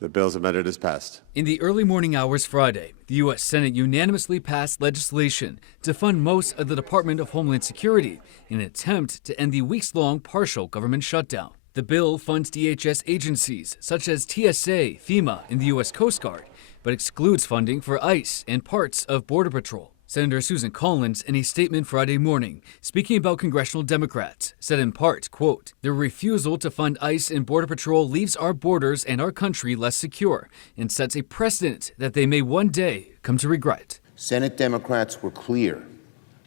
The bill as amended is passed. In the early morning hours Friday, the U.S. Senate unanimously passed legislation to fund most of the Department of Homeland Security in an attempt to end the weeks-long partial government shutdown. The bill funds DHS agencies such as TSA, FEMA, and the U.S. Coast Guard, but excludes funding for ICE and parts of Border Patrol. Senator Susan Collins, in a statement Friday morning, speaking about congressional Democrats, said in part, quote, "Their refusal to fund ICE and Border Patrol leaves our borders and our country less secure and sets a precedent that they may one day come to regret." Senate Democrats were clear.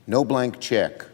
No blank check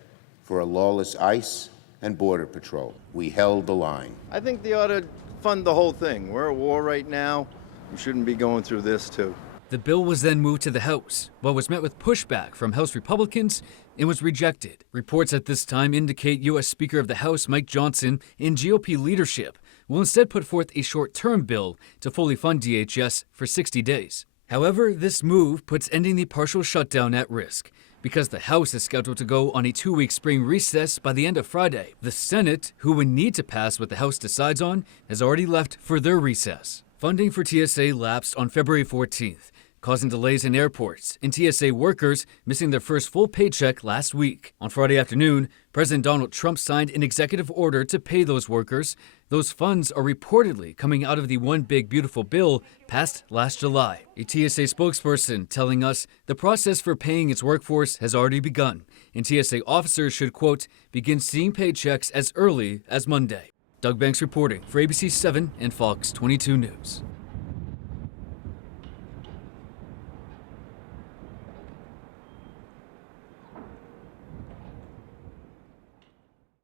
for a lawless ICE and Border Patrol. We held the line. I think they ought to fund the whole thing. We're at war right now. We shouldn't be going through this, too. The bill was then moved to the House, but was met with pushback from House Republicans and was rejected. Reports at this time indicate U.S. Speaker of the House Mike Johnson and GOP leadership will instead put forth a short-term bill to fully fund DHS for 60 days. However, this move puts ending the partial shutdown at risk. Because the House is scheduled to go on a 2-week spring recess by the end of Friday, the Senate, who would need to pass what the House decides on, has already left for their recess. Funding for TSA lapsed on February 14th, causing delays in airports and TSA workers missing their first full paycheck last week. On Friday afternoon, President Donald Trump signed an executive order to pay those workers. Those funds are reportedly coming out of the One Big Beautiful bill passed last July. A TSA spokesperson telling us the process for paying its workforce has already begun, and TSA officers should, quote, begin seeing paychecks as early as Monday. Doug Banks reporting for ABC 7 and Fox 22 News.